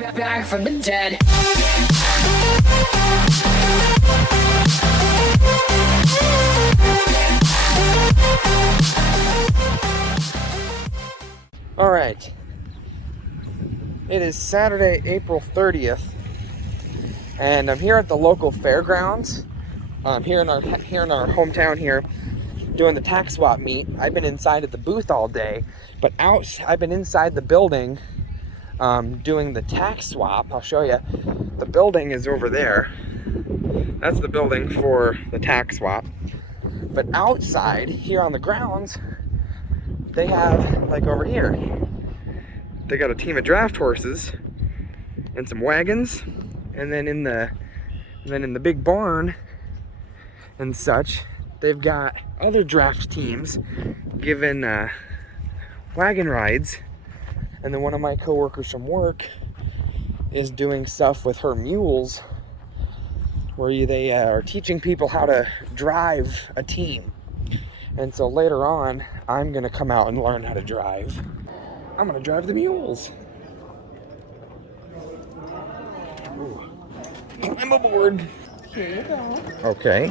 Back from the dead. All right. It is Saturday, April 30th, and I'm here at the local fairgrounds. Here in our hometown here, doing the tax swap meet. I've been inside at the booth all day, but I've been inside the building doing the tax swap. I'll show you. The building is over there. That's the building for the tax swap. But outside, here on the grounds, they have, like over here, they got a team of draft horses and some wagons, and then in the big barn and such, they've got other draft teams giving wagon rides. And then one of my coworkers from work is doing stuff with her mules, where they are teaching people how to drive a team. And so later on, I'm gonna come out and learn how to drive. I'm gonna drive the mules. Ooh. I'm aboard. Here you go. Okay.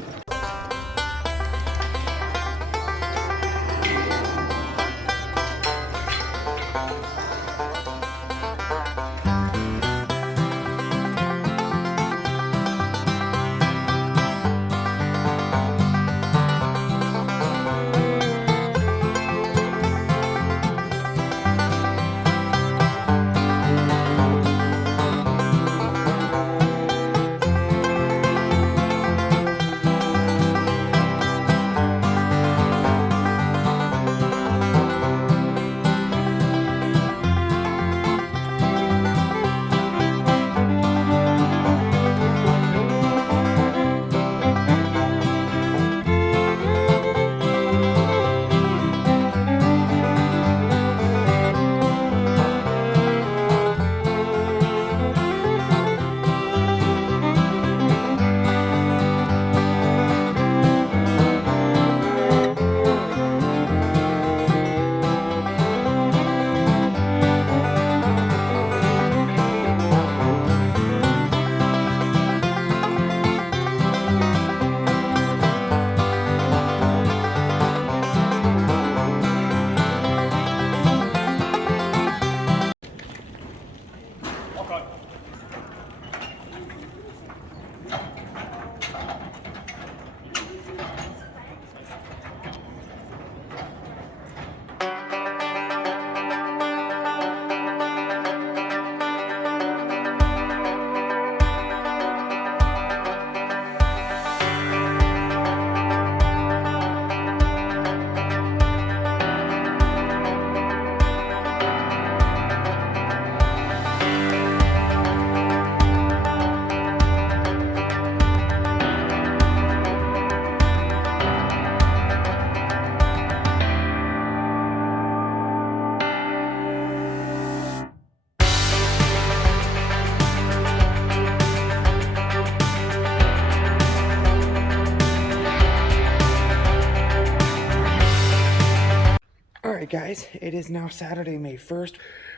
Alright guys, it is now Saturday, May 1st,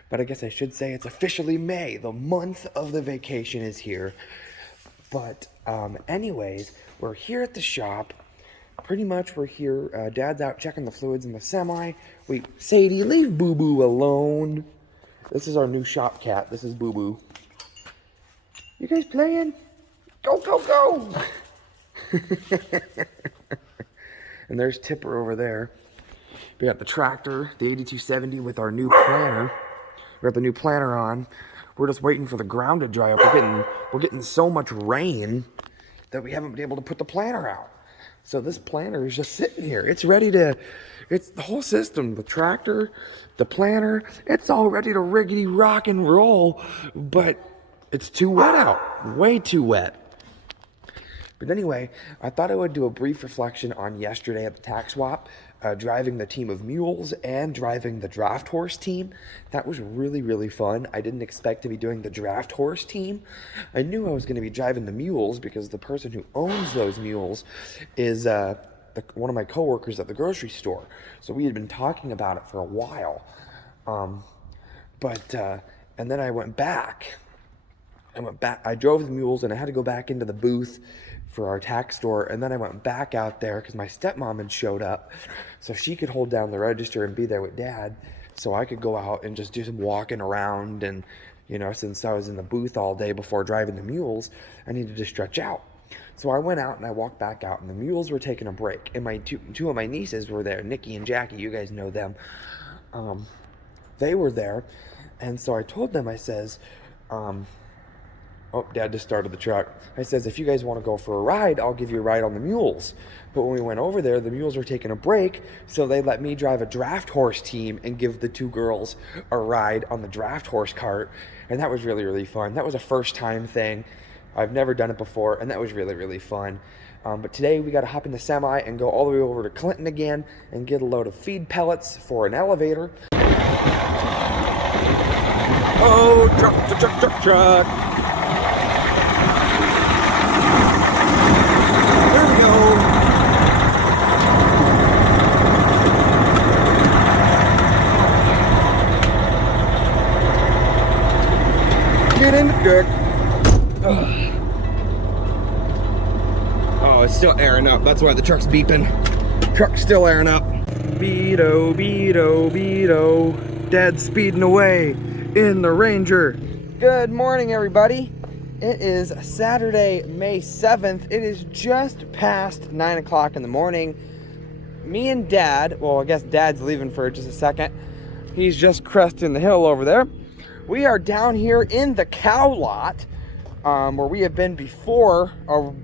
but I guess I should say it's officially May. The month of the vacation is here. But anyways, we're here at the shop. Pretty much we're here. Dad's out checking the fluids in the semi. Sadie, leave Boo Boo alone. This is our new shop cat. This is Boo Boo. You guys playing? Go, go, go! And there's Tipper over there. We got the tractor, the 8270 with our new planter. We got the new planter on. We're just waiting for the ground to dry up. We're getting so much rain that we haven't been able to put the planter out. So this planter is just sitting here. It's ready to, it's the whole system, the tractor, the planter, it's all ready to riggedy rock and roll, but it's too wet out, way too wet. But anyway, I thought I would do a brief reflection on yesterday at the tax swap, driving the team of mules and driving the draft horse team. That was really, really fun. I didn't expect to be doing the draft horse team. I knew I was going to be driving the mules because the person who owns those mules is one of my coworkers at the grocery store. So we had been talking about it for a while. And then I went back I went back, I drove the mules, and I had to go back into the booth for our tax store, and then I went back out there because my stepmom had showed up, so she could hold down the register and be there with Dad, so I could go out and just do some walking around. And you know, since I was in the booth all day before driving the mules, I needed to stretch out. So I went out and I walked back out, and the mules were taking a break, and my two of my nieces were there, Nikki and Jackie. You guys know them. They were there, and so I told them, I says, oh, Dad just started the truck. I says, if you guys want to go for a ride, I'll give you a ride on the mules. But when we went over there, the mules were taking a break, so they let me drive a draft horse team and give the two girls a ride on the draft horse cart. And that was really, really fun. That was a first time thing. I've never done it before, and that was really, really fun. But today we got to hop in the semi and go all the way over to Clinton again and get a load of feed pellets for an elevator. Oh, truck. There we go. Get in the dirt. Oh, it's still airing up. That's why the truck's beeping. Truck's still airing up. Beedo, beedo, beedo. Dad's speeding away in the Ranger. Good morning, everybody. It is Saturday, May 7th. It is just past 9 o'clock in the morning. Me and Dad, well, I guess Dad's leaving for just a second. He's just cresting the hill over there. We are down here in the cow lot, where we have been before,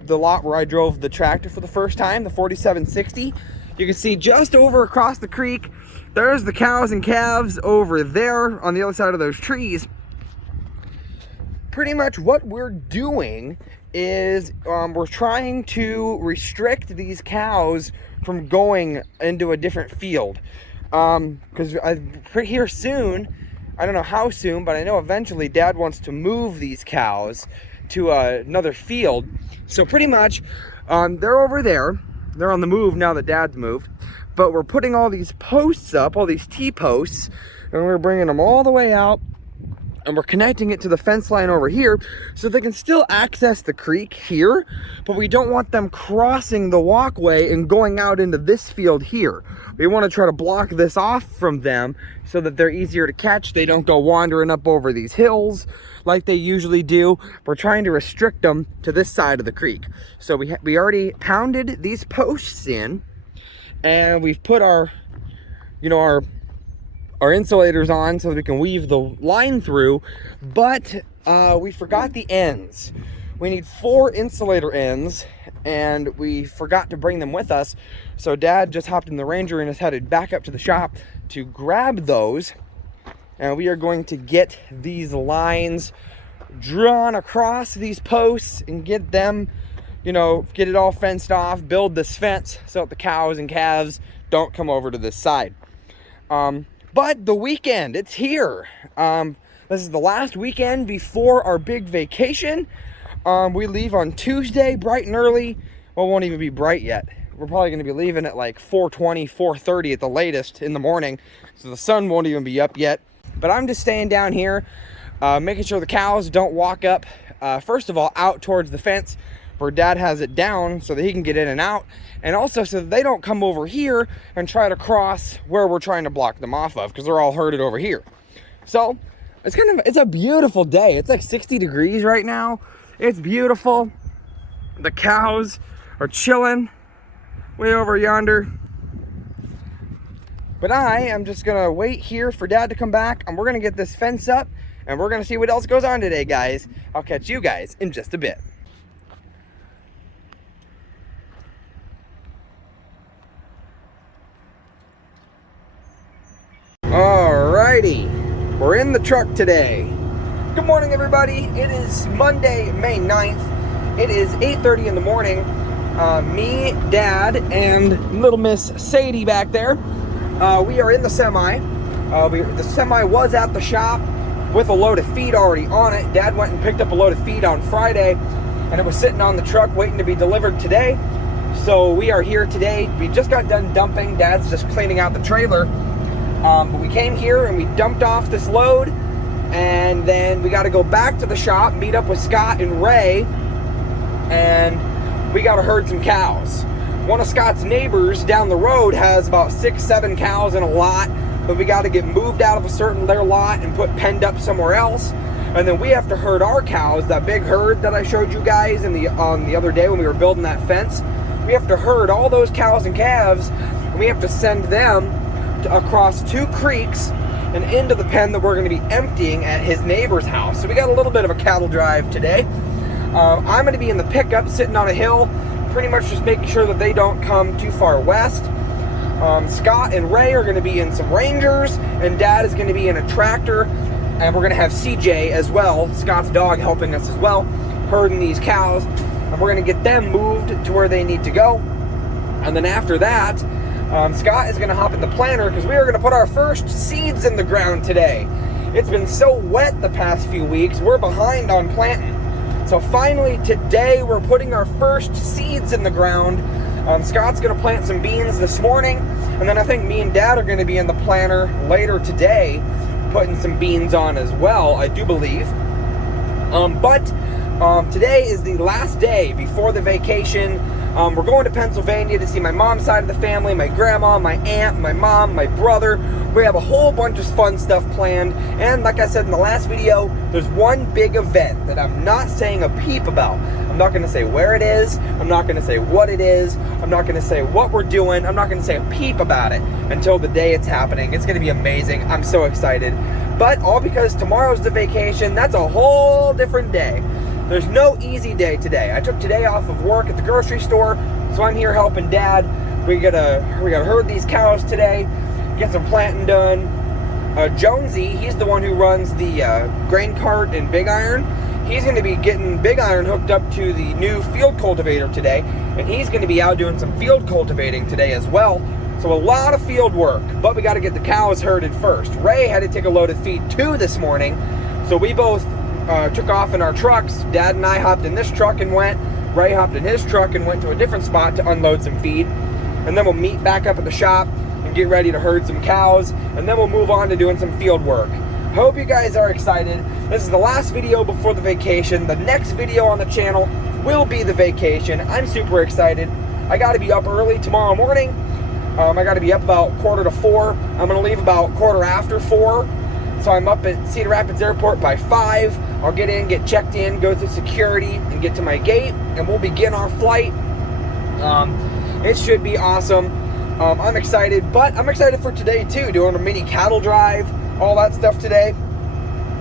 the lot where I drove the tractor for the first time, the 4760. You can see just over across the creek, there's the cows and calves over there on the other side of those trees. Pretty much what we're doing is we're trying to restrict these cows from going into a different field. Because here soon, I don't know how soon, but I know eventually Dad wants to move these cows to another field. So pretty much, they're over there. They're on the move now that Dad's moved. But we're putting all these posts up, all these T-posts, and we're bringing them all the way out. And we're connecting it to the fence line over here so they can still access the creek here, but we don't want them crossing the walkway and going out into this field here. We want to try to block this off from them so that they're easier to catch. They don't go wandering up over these hills like they usually do. We're trying to restrict them to this side of the creek. So we already pounded these posts in, and we've put our insulators on so that we can weave the line through, but we forgot the ends. We need 4 insulator ends, and we forgot to bring them with us. So Dad just hopped in the Ranger and is headed back up to the shop to grab those, and we are going to get these lines drawn across these posts and get them, get it all fenced off, build this fence so that the cows and calves don't come over to this side. But the weekend, it's here. This is the last weekend before our big vacation. We leave on Tuesday, bright and early. Well, it won't even be bright yet. We're probably going to be leaving at like 4:20, 4:30 at the latest in the morning. So the sun won't even be up yet. But I'm just staying down here, making sure the cows don't walk up, first of all, out towards the fence where Dad has it down so that he can get in and out, and also so that they don't come over here and try to cross where we're trying to block them off of, because they're all herded over here. So it's a beautiful day. It's like 60 degrees right now. It's beautiful. The cows are chilling way over yonder. But I am just gonna wait here for Dad to come back, and we're gonna get this fence up, and we're gonna see what else goes on today, guys. I'll catch you guys in just a bit. Alrighty, we're in the truck today. Good morning, everybody. It is Monday, May 9th. It is 8:30 in the morning. Me, Dad, and little Miss Sadie back there. We are in the semi. The semi was at the shop with a load of feed already on it. Dad went and picked up a load of feed on Friday, and it was sitting on the truck waiting to be delivered today. So we are here today. We just got done dumping. Dad's just cleaning out the trailer. But we came here and we dumped off this load, And then we got to go back to the shop, meet up with Scott and Ray, and we got to herd some cows. One of Scott's neighbors down the road has about 6-7 cows in a lot, but we got to get moved out of their lot and put penned up somewhere else. And then we have to herd our cows, that big herd that I showed you guys on the other day when we were building that fence. We have to herd all those cows and calves, and we have to send them across 2 creeks and into the pen that we're going to be emptying at his neighbor's house. So we got a little bit of a cattle drive today. I'm going to be in the pickup sitting on a hill, pretty much just making sure that they don't come too far west. Scott and Ray are going to be in some Rangers, and Dad is going to be in a tractor, and we're going to have CJ as well, Scott's dog, helping us as well, herding these cows, and we're going to get them moved to where they need to go. And then after that, Scott is going to hop in the planter because we are going to put our first seeds in the ground today. It's been so wet the past few weeks, we're behind on planting. So finally today we're putting our first seeds in the ground. Scott's going to plant some beans this morning, and then I think me and Dad are going to be in the planter later today putting some beans on as well, I do believe. But today is the last day before the vacation. We're going to Pennsylvania to see my mom's side of the family, my grandma, my aunt, my mom, my brother. We have a whole bunch of fun stuff planned. And like I said in the last video, there's one big event that I'm not saying a peep about. I'm not going to say where it is. I'm not going to say what it is. I'm not going to say what we're doing. I'm not going to say a peep about it until the day it's happening. It's going to be amazing. I'm so excited. But all because tomorrow's the vacation. That's a whole different day. There's no easy day today. I took today off of work at the grocery store, so I'm here helping Dad. We gotta herd these cows today, get some planting done. Jonesy, he's the one who runs the grain cart and Big Iron. He's going to be getting Big Iron hooked up to the new field cultivator today, and he's going to be out doing some field cultivating today as well. So a lot of field work, but we got to get the cows herded first. Ray had to take a load of feed too this morning, so we both took off in our trucks. Dad and I hopped in this truck and went. Ray hopped in his truck and went to a different spot to unload some feed. And then we'll meet back up at the shop and get ready to herd some cows. And then we'll move on to doing some field work. Hope you guys are excited. This is the last video before the vacation. The next video on the channel will be the vacation. I'm super excited. I got to be up early tomorrow morning. I got to be up about 3:45. I'm going to leave about 4:15. So I'm up at Cedar Rapids Airport by 5. I'll get in, get checked in, go through security, and get to my gate, and we'll begin our flight. It should be awesome. I'm excited, but I'm excited for today too, doing a mini cattle drive, all that stuff today.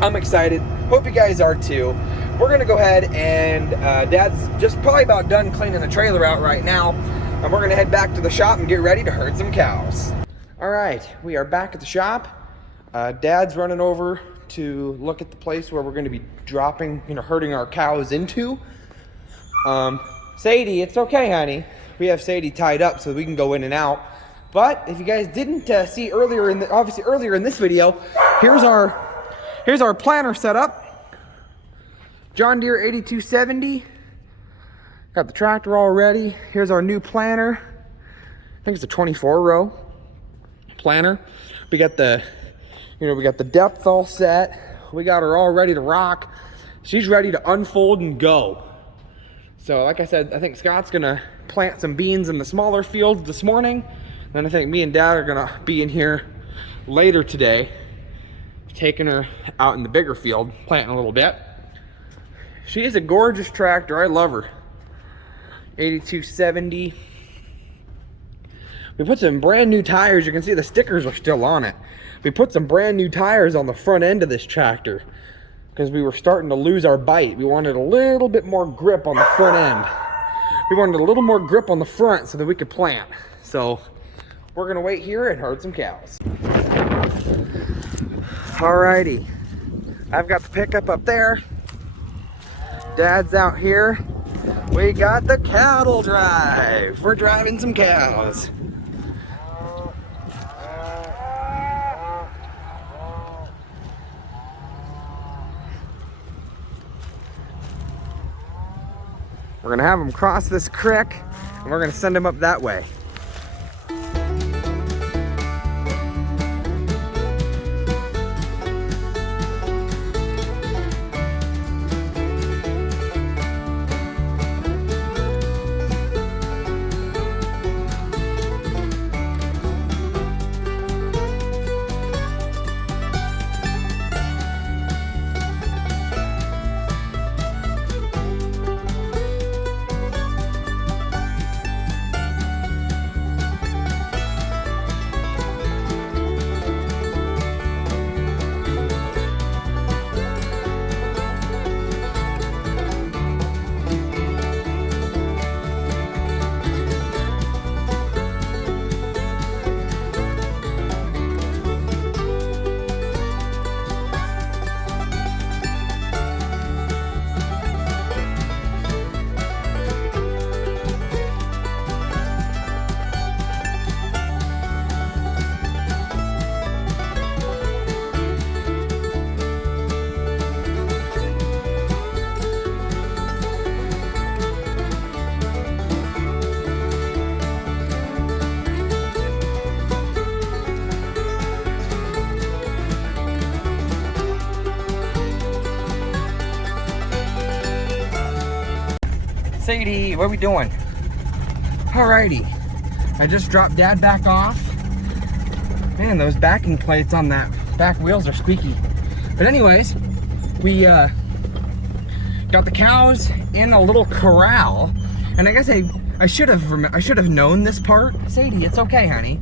I'm excited. Hope you guys are too. We're going to go ahead and Dad's just probably about done cleaning the trailer out right now, and we're going to head back to the shop and get ready to herd some cows. All right, we are back at the shop. Dad's running over to look at the place where we're going to be dropping, herding our cows into. Sadie, it's okay, honey. We have Sadie tied up so we can go in and out. But if you guys didn't see earlier in this video, here's our planter setup. John Deere 8270. Got the tractor all ready. Here's our new planter. I think it's a 24-row planter. We got the depth all set. We got her all ready to rock. She's ready to unfold and go. So like I said, I think Scott's gonna plant some beans in the smaller fields this morning. Then I think me and Dad are gonna be in here later today, taking her out in the bigger field, planting a little bit. She is a gorgeous tractor. I love her. 8270. We put some brand new tires. You can see the stickers are still on it. We put some brand new tires on the front end of this tractor because we were starting to lose our bite. We wanted a little bit more grip on the front end. We wanted a little more grip on the front so that we could plant. So we're gonna wait here and herd some cows. Alrighty, I've got the pickup up there. Dad's out here. We got the cattle drive. We're driving some cows. We're gonna have them cross this creek and we're gonna send them up that way. Sadie, what are we doing? Alrighty. I just dropped Dad back off. Man, those backing plates on that back wheels are squeaky. But anyways, we got the cows in a little corral. And I guess I should have known this part. Sadie, it's okay, honey.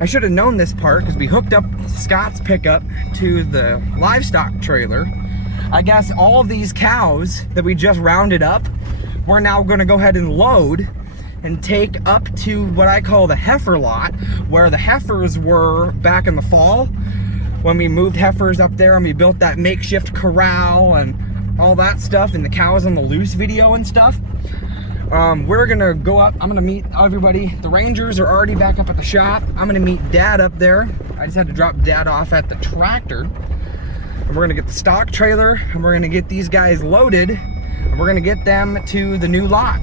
I should have known this part because we hooked up Scott's pickup to the livestock trailer. I guess all of these cows that we just rounded up, we're now going to go ahead and load and take up to what I call the heifer lot, where the heifers were back in the fall when we moved heifers up there and we built that makeshift corral and all that stuff, and the cows on the loose video and stuff. We're gonna go up. I'm gonna meet everybody. The Rangers are already back up at the shop. I'm gonna meet Dad up there. I just had to drop Dad off at the tractor. And we're gonna get the stock trailer and we're gonna get these guys loaded and we're gonna get them to the new lot.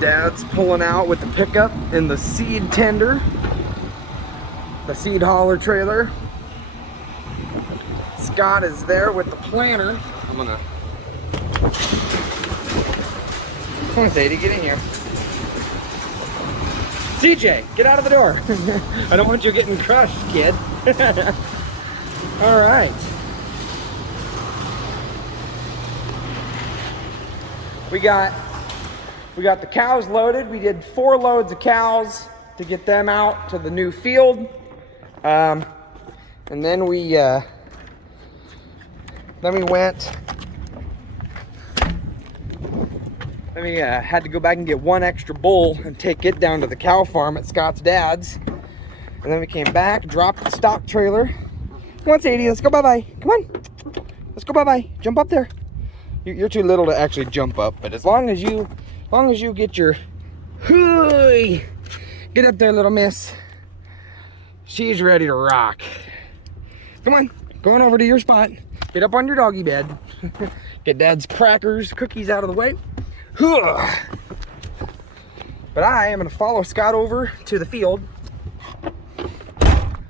Dad's pulling out with the pickup and the seed tender, the seed hauler trailer. Scott is there with the planter. I'm gonna... Come on, Sadie, get in here. CJ, get out of the door. I don't want you getting crushed, kid. All right. We got the cows loaded. We did 4 loads of cows to get them out to the new field. And then we had to go back and get 1 extra bull and take it down to the cow farm at Scott's dad's. And then we came back, dropped the stock trailer. Come on, Sadie, let's go bye-bye. Come on, let's go bye-bye. Jump up there. You're too little to actually jump up, but as long as you get your, get up there, little miss. She's ready to rock. Come on, going over to your spot. Get up on your doggy bed. Get Dad's crackers, cookies out of the way. But I am gonna follow Scott over to the field.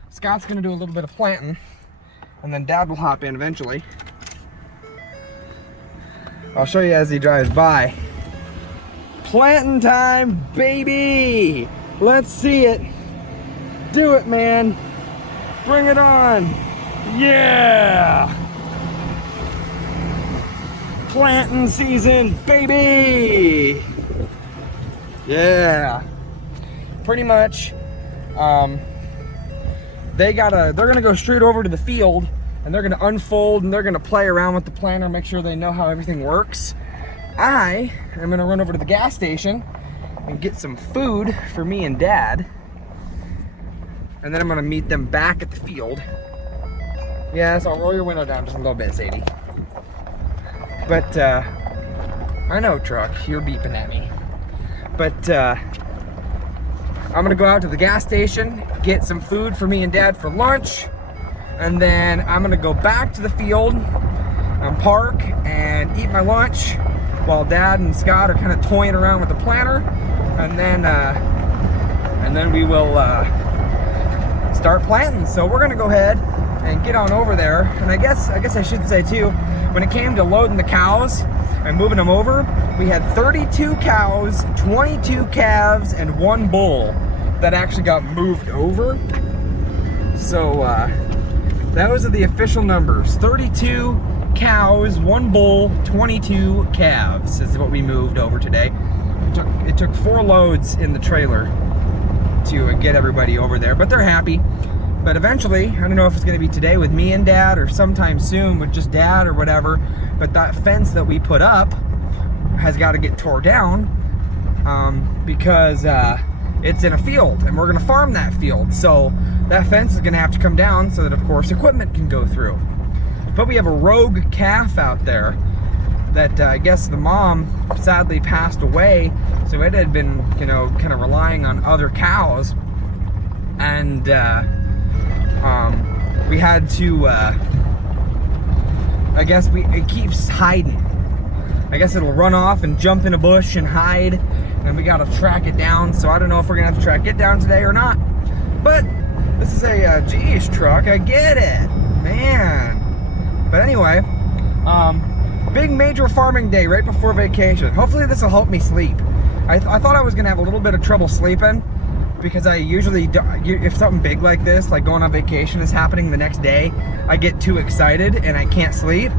Scott's gonna do a little bit of planting, and then Dad will hop in eventually. I'll show you as he drives by. Planting time, baby! Let's see it. Do it, man. Bring it on. Yeah! Planting season, baby! Yeah. Pretty much, they're gonna go straight over to the field and they're gonna unfold and they're gonna play around with the planter, make sure they know how everything works. I am gonna run over to the gas station and get some food for me and Dad. And then I'm gonna meet them back at the field. Yes, I'll roll your window down just a little bit, Sadie. But, I know, truck, you're beeping at me. But, I'm gonna go out to the gas station, get some food for me and Dad for lunch, and then I'm gonna go back to the field and park and eat my lunch while Dad and Scott are kind of toying around with the planter, and then we will start planting. So we're gonna go ahead and get on over there. And I guess I should say too, when it came to loading the cows and moving them over, we had 32 cows, 22 calves, and 1 bull that actually got moved over. So those are the official numbers. 32 cows, 1 bull, 22 calves is what we moved over today. It took 4 loads in the trailer to get everybody over there, but they're happy. But eventually, I don't know if it's going to be today with me and Dad or sometime soon with just Dad or whatever, but that fence that we put up has got to get tore down because it's in a field and we're going to farm that field. So that fence is going to have to come down so that, of course, equipment can go through. But we have a rogue calf out there that I guess the mom sadly passed away, so it had been, you know, kind of relying on other cows, and we had to I guess it keeps hiding. I guess it'll run off and jump in a bush and hide, and we gotta track it down. So I don't know if we're gonna have to track it down today or not, but this is a GE's truck, I get it, man. But anyway, big major farming day right before vacation. Hopefully this will help me sleep. I thought I was gonna have a little bit of trouble sleeping, because I usually do, if something big like this, like going on vacation, is happening the next day, I get too excited and I can't sleep.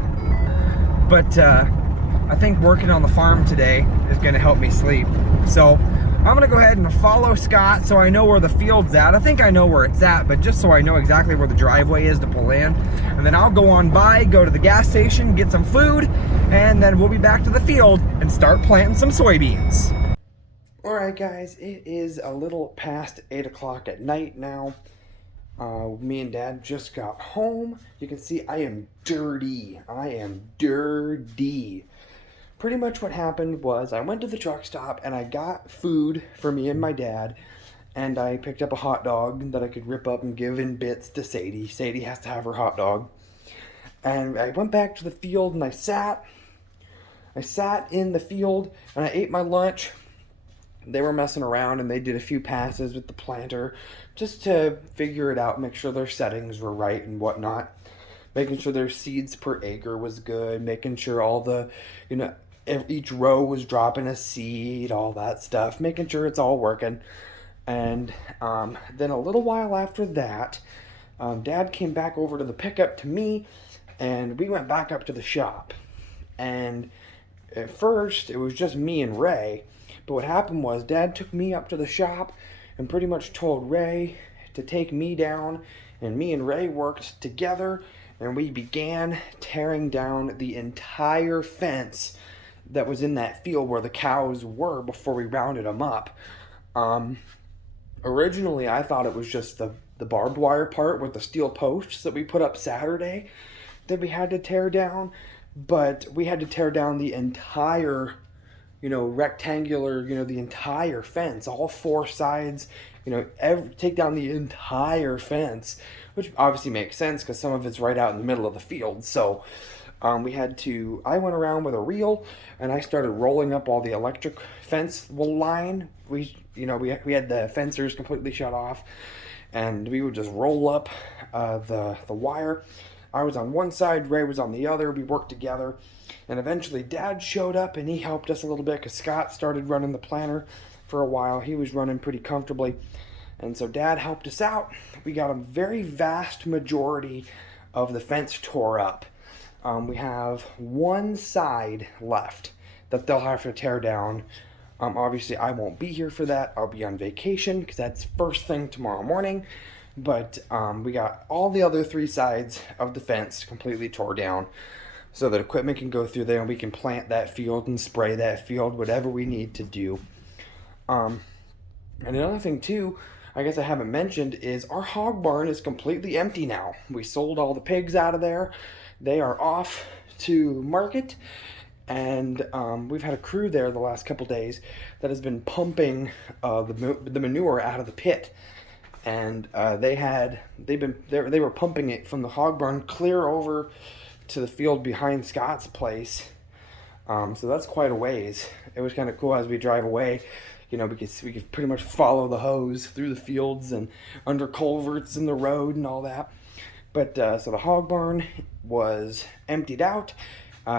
But I think working on the farm today is gonna help me sleep. So I'm gonna go ahead and follow Scott so I know where the field's at. I think I know where it's at, but just so I know exactly where the driveway is to pull in. And then I'll go on by, go to the gas station, get some food, and then we'll be back to the field and start planting some soybeans. Alright guys, it is a little past 8 o'clock at night now. Me and Dad just got home. You can see I am dirty. I am dirty. Pretty much what happened was I went to the truck stop and I got food for me and my dad, and I picked up a hot dog that I could rip up and give in bits to Sadie. Sadie has to have her hot dog. And I went back to the field and I sat in the field and I ate my lunch. They were messing around and they did a few passes with the planter just to figure it out, make sure their settings were right and whatnot, making sure their seeds per acre was good, making sure all the, you know, each row was dropping a seed, all that stuff, making sure it's all working. And then a little while after that, Dad came back over to the pickup to me, and we went back up to the shop. And at first, it was just me and Ray. But what happened was Dad took me up to the shop and pretty much told Ray to take me down, and me and Ray worked together and we began tearing down the entire fence that was in that field where the cows were before we rounded them up. Originally I thought it was just the barbed wire part with the steel posts that we put up Saturday that we had to tear down, but we had to tear down the entire, you know, rectangular, you know, the entire fence, all 4 sides, you know, take down the entire fence, which obviously makes sense because some of it's right out in the middle of the field. So I went around with a reel and I started rolling up all the electric fence line. We had the fencers completely shut off, and we would just roll up the wire. I was on one side, Ray was on the other. We worked together. And eventually Dad showed up and he helped us a little bit because Scott started running the planter for a while. He was running pretty comfortably. And so Dad helped us out. We got a very vast majority of the fence tore up. We have one side left that they'll have to tear down. Obviously I won't be here for that. I'll be on vacation because that's first thing tomorrow morning. But we got all the other 3 sides of the fence completely tore down, so that equipment can go through there and we can plant that field and spray that field, whatever we need to do. And another thing too, I guess I haven't mentioned, is our hog barn is completely empty now. We sold all the pigs out of there. They are off to market, and we've had a crew there the last couple days that has been pumping the manure out of the pit. And they were pumping it from the hog barn clear over to the field behind Scott's place. So that's quite a ways. It was kind of cool as we drive away. You know, we could pretty much follow the hose through the fields and under culverts in the road and all that. But so the hog barn was emptied out.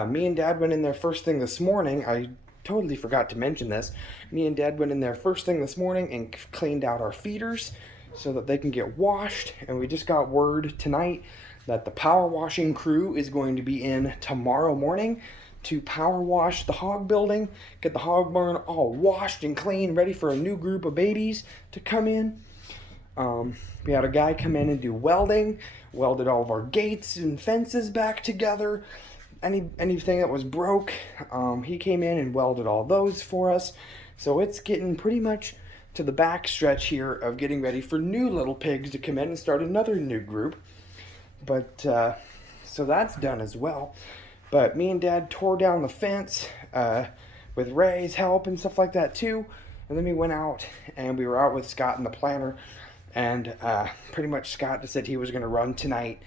Me and Dad went in there first thing this morning. I totally forgot to mention this. Me and Dad went in there first thing this morning and cleaned out our feeders so that they can get washed. And we just got word tonight that the power washing crew is going to be in tomorrow morning to power wash the hog building, get the hog barn all washed and clean, ready for a new group of babies to come in. We had a guy come in and do welding, welded all of our gates and fences back together. Anything that was broke, he came in and welded all those for us. So it's getting pretty much to the back stretch here of getting ready for new little pigs to come in and start another new group. But so that's done as well. But me and Dad tore down the fence with Ray's help and stuff like that too. And then we went out and we were out with Scott and the planter. And pretty much Scott just said he was going to run tonight.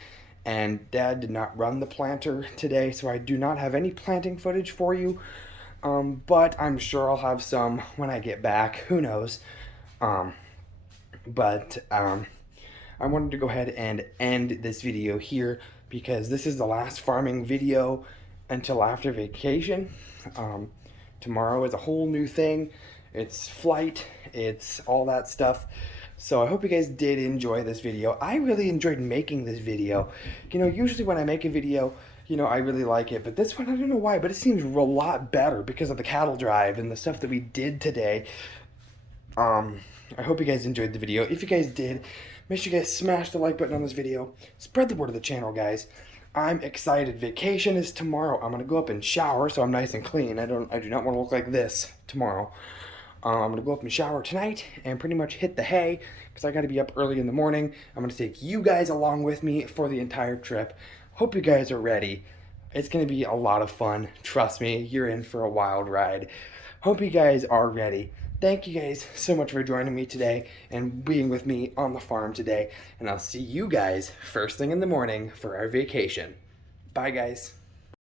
And Dad did not run the planter today, so I do not have any planting footage for you. But I'm sure I'll have some when I get back. Who knows? But I wanted to go ahead and end this video here because this is the last farming video until after vacation. Tomorrow is a whole new thing. It's flight, it's all that stuff. So I hope you guys did enjoy this video. I really enjoyed making this video. You know, usually when I make a video, you know, I really like it. But this one, I don't know why, but it seems a lot better because of the cattle drive and the stuff that we did today. I hope you guys enjoyed the video. If you guys did, make sure you guys smash the like button on this video. Spread the word of the channel, guys. I'm excited. Vacation is tomorrow. I'm going to go up and shower so I'm nice and clean. I do not want to look like this tomorrow. I'm going to go up and shower tonight and pretty much hit the hay because I got to be up early in the morning. I'm going to take you guys along with me for the entire trip. Hope you guys are ready. It's going to be a lot of fun. Trust me, you're in for a wild ride. Hope you guys are ready. Thank you guys so much for joining me today and being with me on the farm today. And I'll see you guys first thing in the morning for our vacation. Bye, guys.